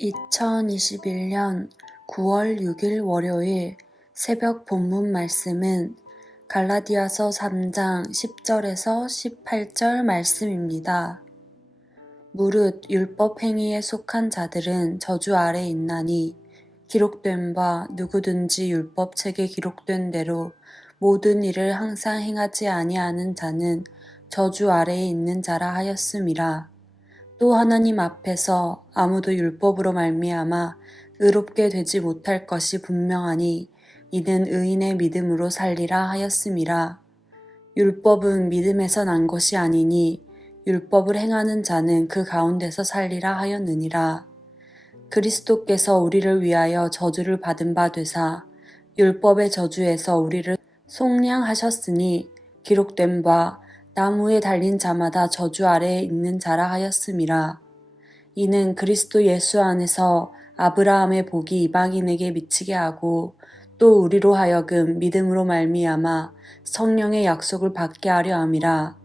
2021년 9월 6일 월요일 새벽 본문 말씀은 갈라디아서 3장 10절에서 18절 말씀입니다. 무릇 율법 행위에 속한 자들은 저주 아래 있나니 기록된 바 누구든지 율법책에 기록된 대로 모든 일을 항상 행하지 아니하는 자는 저주 아래에 있는 자라 하였음이라. 또 하나님 앞에서 아무도 율법으로 말미암아 의롭게 되지 못할 것이 분명하니 이는 의인의 믿음으로 살리라 하였음이라. 율법은 믿음에서 난 것이 아니니 율법을 행하는 자는 그 가운데서 살리라 하였느니라. 그리스도께서 우리를 위하여 저주를 받은 바 되사 율법의 저주에서 우리를 속량하셨으니 기록된 바 나무에 달린 자마다 저주 아래에 있는 자라 하였음이라. 이는 그리스도 예수 안에서 아브라함의 복이 이방인에게 미치게 하고 또 우리로 하여금 믿음으로 말미암아 성령의 약속을 받게 하려 함이라.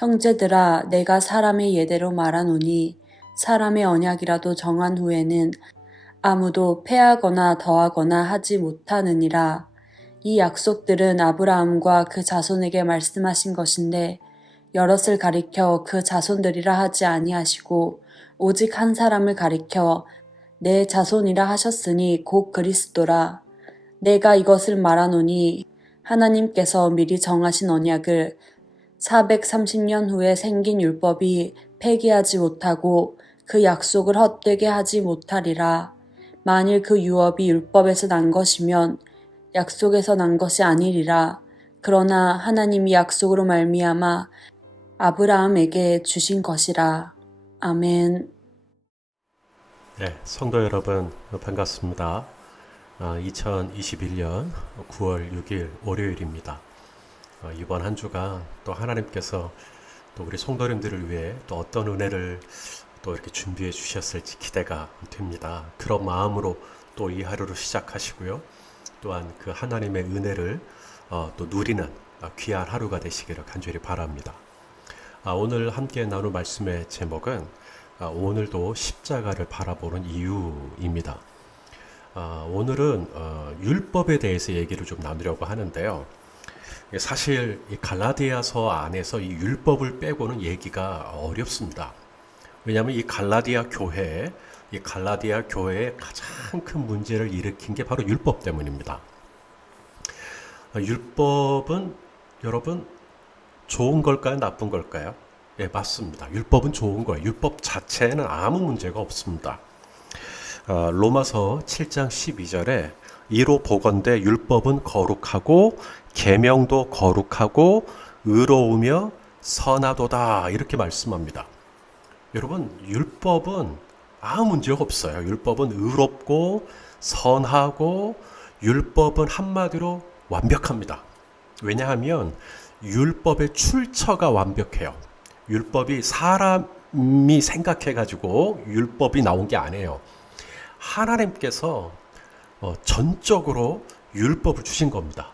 형제들아, 내가 사람의 예대로 말하노니 사람의 언약이라도 정한 후에는 아무도 패하거나 더하거나 하지 못하느니라. 이 약속들은 아브라함과 그 자손에게 말씀하신 것인데 여럿을 가리켜 그 자손들이라 하지 아니하시고 오직 한 사람을 가리켜 내 자손이라 하셨으니 곧 그리스도라. 내가 이것을 말하노니 하나님께서 미리 정하신 언약을 430년 후에 생긴 율법이 폐기하지 못하고 그 약속을 헛되게 하지 못하리라. 만일 그 유업이 율법에서 난 것이면 약속에서 난 것이 아니리라. 그러나 하나님이 약속으로 말미암아 아브라함에게 주신 것이라. 아멘. 네, 성도 여러분 반갑습니다. 2021년 9월 6일 월요일입니다. 이번 한 주가 또 하나님께서 또 우리 성도님들을 위해 또 어떤 은혜를 또 이렇게 준비해 주셨을지 기대가 됩니다. 그런 마음으로 또 이 하루를 시작하시고요. 또한 그 하나님의 은혜를 또 누리는 귀한 하루가 되시기를 간절히 바랍니다. 오늘 함께 나눌 말씀의 제목은 오늘도 십자가를 바라보는 이유입니다. 오늘은 율법에 대해서 얘기를 좀 나누려고 하는데요. 사실 이 갈라디아서 안에서 이 율법을 빼고는 얘기가 어렵습니다. 왜냐하면 이 갈라디아 교회의 가장 큰 문제를 일으킨 게 바로 율법 때문입니다. 율법은 여러분 좋은 걸까요? 나쁜 걸까요? 예, 맞습니다. 율법은 좋은 거예요. 율법 자체에는 아무 문제가 없습니다. 로마서 7장 12절에 이로 보건대 율법은 거룩하고 계명도 거룩하고 의로우며 선하도다 이렇게 말씀합니다. 여러분 율법은 아무 문제가 없어요. 율법은 의롭고 선하고 율법은 한마디로 완벽합니다. 왜냐하면 율법의 출처가 완벽해요. 율법이 사람이 생각해가지고 율법이 나온 게 아니에요. 하나님께서 전적으로 율법을 주신 겁니다.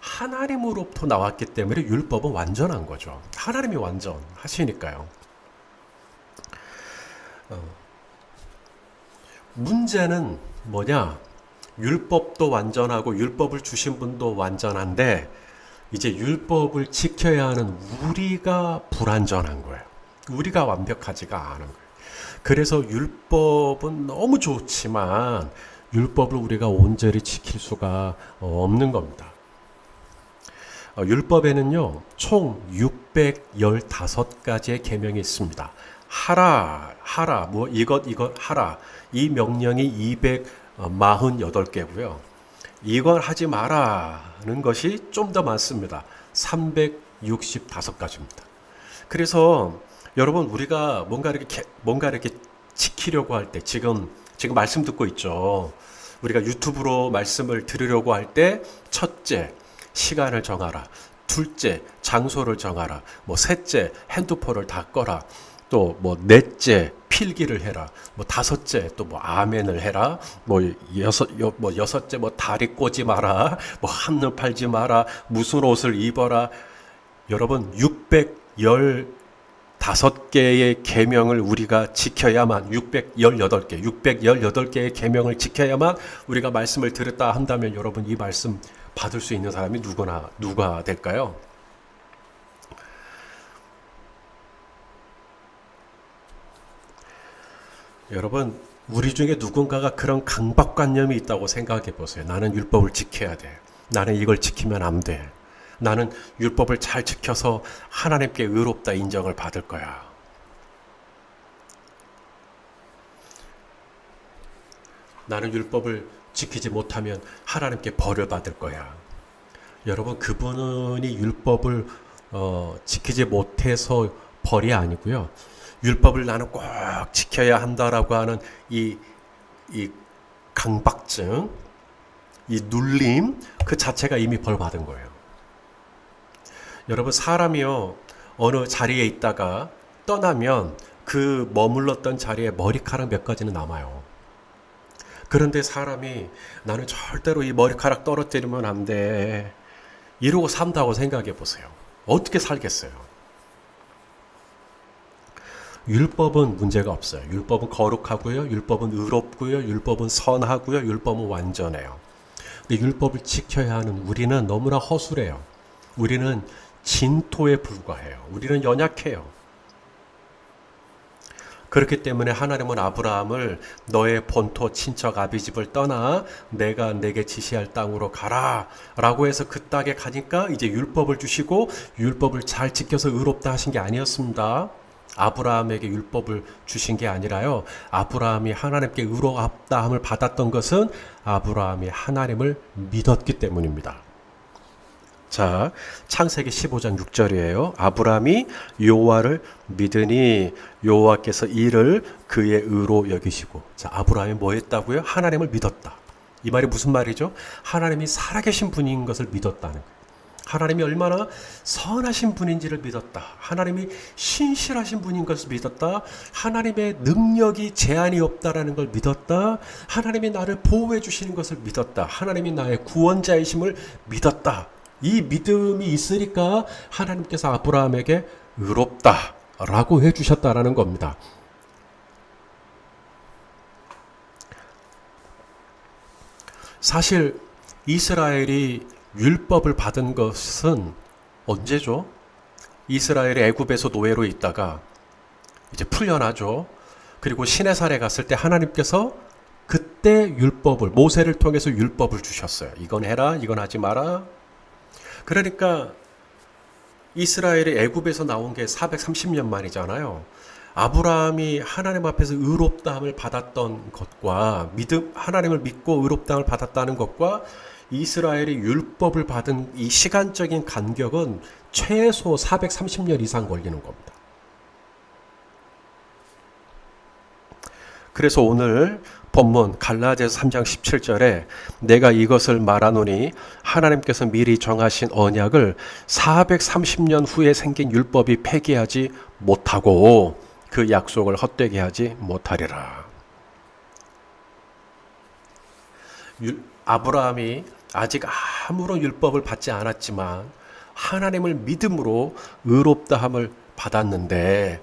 하나님으로부터 나왔기 때문에 율법은 완전한 거죠. 하나님이 완전하시니까요. 문제는 뭐냐? 율법도 완전하고 율법을 주신 분도 완전한데 이제 율법을 지켜야 하는 우리가 불완전한 거예요. 우리가 완벽하지가 않은 거예요. 그래서 율법은 너무 좋지만 율법을 우리가 온전히 지킬 수가 없는 겁니다. 율법에는요, 총 615가지의 계명이 있습니다. 하라, 뭐 이것 하라. 이 명령이 248개고요. 이걸 하지 마라는 것이 좀 더 많습니다. 365가지입니다. 그래서 여러분 우리가 뭔가 이렇게 지키려고 할 때 지금 말씀 듣고 있죠. 우리가 유튜브로 말씀을 들으려고 할 때 첫째, 시간을 정하라. 둘째, 장소를 정하라. 뭐 셋째, 핸드폰을 다 꺼라. 또 뭐 넷째, 필기를 해라. 뭐 다섯째, 또 뭐 아멘을 해라. 뭐 여섯째, 뭐 다리 꼬지 마라. 뭐 한눈 팔지 마라. 무슨 옷을 입어라. 여러분 610 5개의 계명을 우리가 지켜야만 618개의 계명을 지켜야만 우리가 말씀을 들었다 한다면 여러분 이 말씀 받을 수 있는 사람이 누가 될까요? 여러분 우리 중에 누군가가 그런 강박관념이 있다고 생각해 보세요. 나는 율법을 지켜야 돼. 나는 이걸 지키면 안 돼. 나는 율법을 잘 지켜서 하나님께 의롭다 인정을 받을 거야. 나는 율법을 지키지 못하면 하나님께 벌을 받을 거야. 여러분 그분이 율법을 지키지 못해서 벌이 아니고요. 율법을 나는 꼭 지켜야 한다라고 하는 이 강박증, 이 눌림 그 자체가 이미 벌 받은 거예요. 여러분 사람이요 어느 자리에 있다가 떠나면 그 머물렀던 자리에 머리카락 몇 가지는 남아요. 그런데 사람이 나는 절대로 이 머리카락 떨어뜨리면 안 돼. 이러고 산다고 생각해 보세요. 어떻게 살겠어요? 율법은 문제가 없어요. 율법은 거룩하고요. 율법은 의롭고요. 율법은 선하고요. 율법은 완전해요. 근데 율법을 지켜야 하는 우리는 너무나 허술해요. 우리는 진토에 불과해요. 우리는 연약해요. 그렇기 때문에 하나님은 아브라함을 너의 본토 친척 아비집을 떠나 내가 내게 지시할 땅으로 가라 라고 해서 그 땅에 가니까 이제 율법을 주시고 율법을 잘 지켜서 의롭다 하신 게 아니었습니다. 아브라함에게 율법을 주신 게 아니라요. 아브라함이 하나님께 의롭다함을 받았던 것은 아브라함이 하나님을 믿었기 때문입니다. 자, 창세기 15장 6절이에요. 아브라함이 여호와를 믿으니 여호와께서 이를 그의 의로 여기시고. 자, 아브라함이 뭐 했다고요? 하나님을 믿었다. 이 말이 무슨 말이죠? 하나님이 살아계신 분인 것을 믿었다는 거예요. 하나님이 얼마나 선하신 분인지를 믿었다. 하나님이 신실하신 분인 것을 믿었다. 하나님의 능력이 제한이 없다라는 걸 믿었다. 하나님이 나를 보호해 주시는 것을 믿었다. 하나님이 나의 구원자이심을 믿었다. 이 믿음이 있으니까 하나님께서 아브라함에게 의롭다라고 해주셨다라는 겁니다. 사실 이스라엘이 율법을 받은 것은 언제죠? 이스라엘이 애굽에서 노예로 있다가 이제 풀려나죠. 그리고 시내산에 갔을 때 하나님께서 그때 율법을 모세를 통해서 율법을 주셨어요. 이건 해라, 이건 하지 마라. 그러니까 이스라엘이 애굽에서 나온 게 430년 만이잖아요. 아브라함이 하나님 앞에서 의롭다함을 받았던 것과 하나님을 믿고 의롭다함을 받았다는 것과 이스라엘이 율법을 받은 이 시간적인 간격은 최소 430년 이상 걸리는 겁니다. 그래서 오늘 본문 갈라디아서 3장 17절에 내가 이것을 말하노니 하나님께서 미리 정하신 언약을 430년 후에 생긴 율법이 폐기하지 못하고 그 약속을 헛되게 하지 못하리라. 아브라함이 아직 아무런 율법을 받지 않았지만 하나님을 믿음으로 의롭다함을 받았는데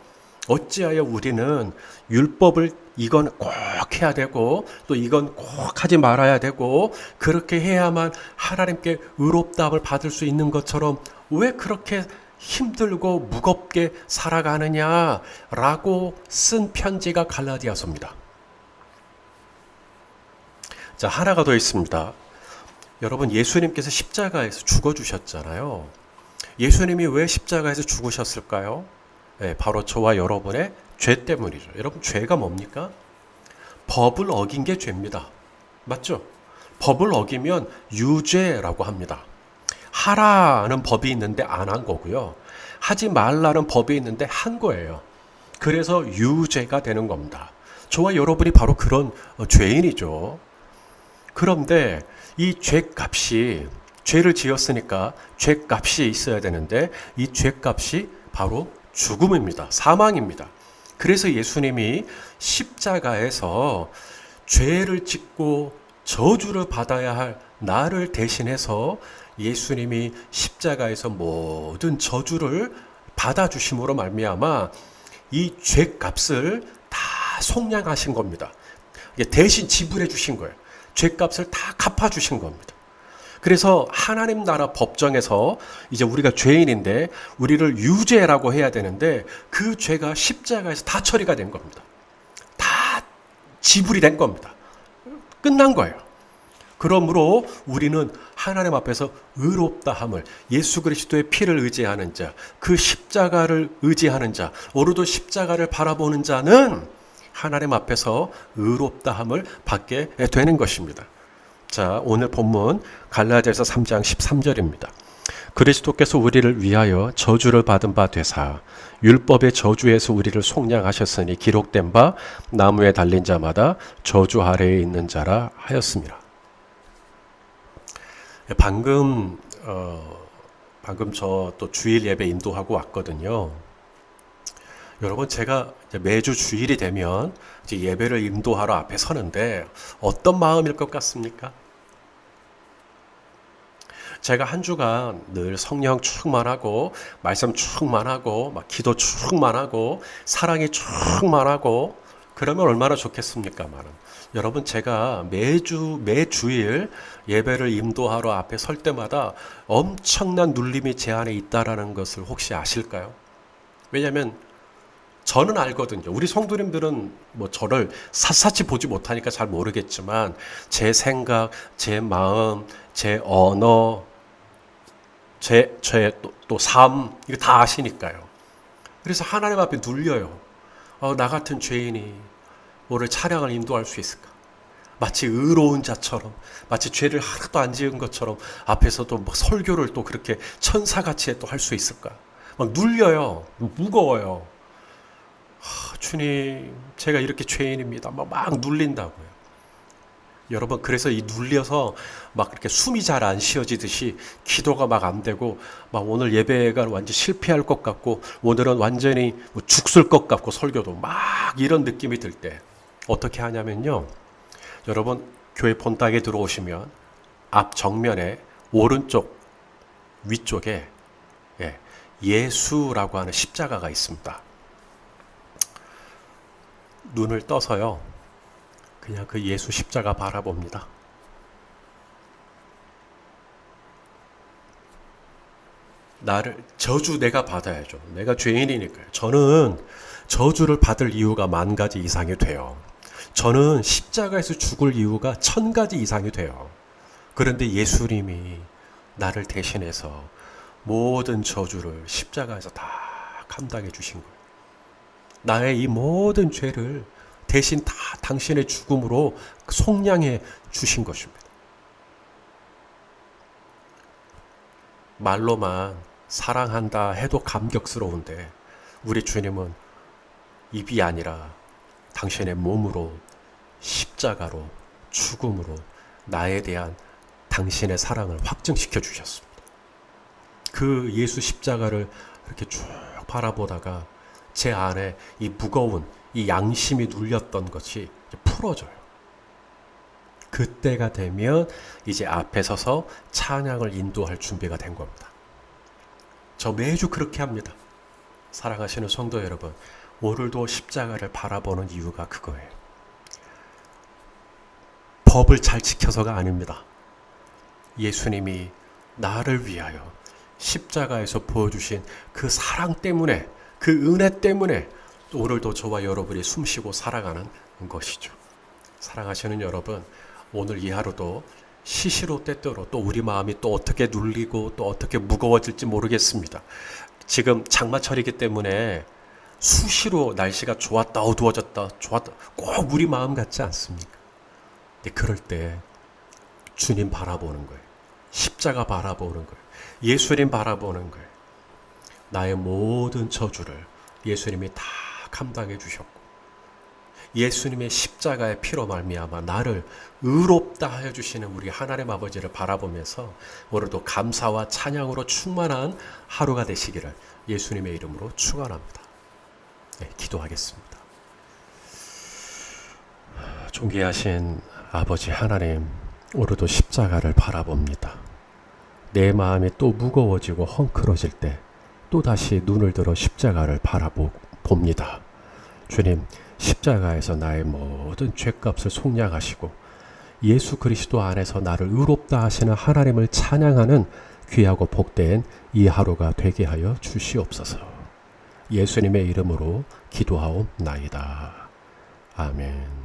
어찌하여 우리는 율법을 이건 꼭 해야 되고 또 이건 꼭 하지 말아야 되고 그렇게 해야만 하나님께 의롭다함을 받을 수 있는 것처럼 왜 그렇게 힘들고 무겁게 살아가느냐라고 쓴 편지가 갈라디아서입니다. 자, 하나가 더 있습니다. 여러분, 예수님께서 십자가에서 죽어주셨잖아요. 예수님이 왜 십자가에서 죽으셨을까요? 네, 바로 저와 여러분의 죄 때문이죠. 여러분, 죄가 뭡니까? 법을 어긴 게 죄입니다. 맞죠? 법을 어기면 유죄라고 합니다. 하라는 법이 있는데 안 한 거고요. 하지 말라는 법이 있는데 한 거예요. 그래서 유죄가 되는 겁니다. 저와 여러분이 바로 그런 죄인이죠. 그런데 이 죄값이, 죄를 지었으니까 죄값이 있어야 되는데 이 죄값이 바로 죽음입니다. 사망입니다. 그래서 예수님이 십자가에서 죄를 짓고 저주를 받아야 할 나를 대신해서 예수님이 십자가에서 모든 저주를 받아주심으로 말미암아 이 죄값을 다 속량하신 겁니다. 대신 지불해 주신 거예요. 죄값을 다 갚아주신 겁니다. 그래서 하나님 나라 법정에서 이제 우리가 죄인인데 우리를 유죄라고 해야 되는데 그 죄가 십자가에서 다 처리가 된 겁니다. 다 지불이 된 겁니다. 끝난 거예요. 그러므로 우리는 하나님 앞에서 의롭다 함을, 예수 그리스도의 피를 의지하는 자, 그 십자가를 의지하는 자, 오로도 십자가를 바라보는 자는 하나님 앞에서 의롭다 함을 받게 되는 것입니다. 자, 오늘 본문 갈라디아서 3장 13절입니다. 그리스도께서 우리를 위하여 저주를 받은 바 되사 율법의 저주에서 우리를 속량하셨으니 기록된 바 나무에 달린 자마다 저주 아래에 있는 자라 하였습니다. 방금 저 또 주일 예배 인도하고 왔거든요. 여러분, 제가 매주 주일이 되면 이제 예배를 인도하러 앞에 서는데 어떤 마음일 것 같습니까? 제가 한 주간 늘 성령 충만하고 말씀 충만하고 막 기도 충만하고 사랑이 충만하고 그러면 얼마나 좋겠습니까만, 여러분, 제가 매주일 예배를 인도하러 앞에 설 때마다 엄청난 눌림이 제 안에 있다라는 것을 혹시 아실까요? 왜냐하면 저는 알거든요. 우리 성도님들은 뭐 저를 샅샅이 보지 못하니까 잘 모르겠지만 제 생각, 제 마음, 제 언어, 제 또 삶, 이거 다 아시니까요. 그래서 하나님 앞에 눌려요. 나 같은 죄인이 뭐를 차량을 인도할 수 있을까? 마치 의로운 자처럼, 마치 죄를 하나도 안 지은 것처럼 앞에서도 막 설교를 또 그렇게 천사같이 또 할 수 있을까? 막 눌려요. 무거워요. 주님, 제가 이렇게 죄인입니다. 막 눌린다고요. 여러분, 그래서 이 눌려서 막 이렇게 숨이 잘 안 쉬어지듯이 기도가 막 안 되고, 막 오늘 예배가 완전 실패할 것 같고, 오늘은 완전히 뭐 죽을 것 같고, 설교도 막 이런 느낌이 들 때 어떻게 하냐면요. 여러분, 교회 본당에 들어오시면 앞 정면에 오른쪽 위쪽에 예수라고 하는 십자가가 있습니다. 눈을 떠서요, 그냥 그 예수 십자가 바라봅니다. 저주 내가 받아야죠. 내가 죄인이니까요. 저는 저주를 받을 이유가 10,000가지 이상이 돼요. 저는 십자가에서 죽을 이유가 1,000가지 이상이 돼요. 그런데 예수님이 나를 대신해서 모든 저주를 십자가에서 다 감당해 주신 거예요. 나의 이 모든 죄를 대신 다 당신의 죽음으로 속량해 주신 것입니다. 말로만 사랑한다 해도 감격스러운데 우리 주님은 입이 아니라 당신의 몸으로 십자가로 죽음으로 나에 대한 당신의 사랑을 확증시켜 주셨습니다. 그 예수 십자가를 이렇게 쭉 바라보다가 제 안에 이 무거운 이 양심이 눌렸던 것이 풀어져요. 그때가 되면 이제 앞에 서서 찬양을 인도할 준비가 된 겁니다. 저 매주 그렇게 합니다. 사랑하시는 성도 여러분, 오늘도 십자가를 바라보는 이유가 그거예요. 법을 잘 지켜서가 아닙니다. 예수님이 나를 위하여 십자가에서 보여주신 그 사랑 때문에, 그 은혜 때문에 오늘도 저와 여러분이 숨쉬고 살아가는 것이죠. 사랑하시는 여러분, 오늘 이 하루도 시시로 때때로 또 우리 마음이 또 어떻게 눌리고 또 어떻게 무거워질지 모르겠습니다. 지금 장마철이기 때문에 수시로 날씨가 좋았다 어두워졌다 좋았다 꼭 우리 마음 같지 않습니까? 근데 그럴 때 주님 바라보는 거예요. 십자가 바라보는 거예요. 예수님 바라보는 거예요. 나의 모든 저주를 예수님이 다 감당해 주셨고 예수님의 십자가의 피로 말미암아 나를 의롭다 하여 주시는 우리 하나님 아버지를 바라보면서 오늘도 감사와 찬양으로 충만한 하루가 되시기를 예수님의 이름으로 축원합니다. 네, 기도하겠습니다. 존귀하신 아버지 하나님, 오늘도 십자가를 바라봅니다. 내 마음이 또 무거워지고 헝클어질 때 또다시 눈을 들어 십자가를 바라봅니다. 주님, 십자가에서 나의 모든 죄값을 속량하시고 예수 그리스도 안에서 나를 의롭다 하시는 하나님을 찬양하는 귀하고 복된 이 하루가 되게 하여 주시옵소서. 예수님의 이름으로 기도하옵나이다. 아멘.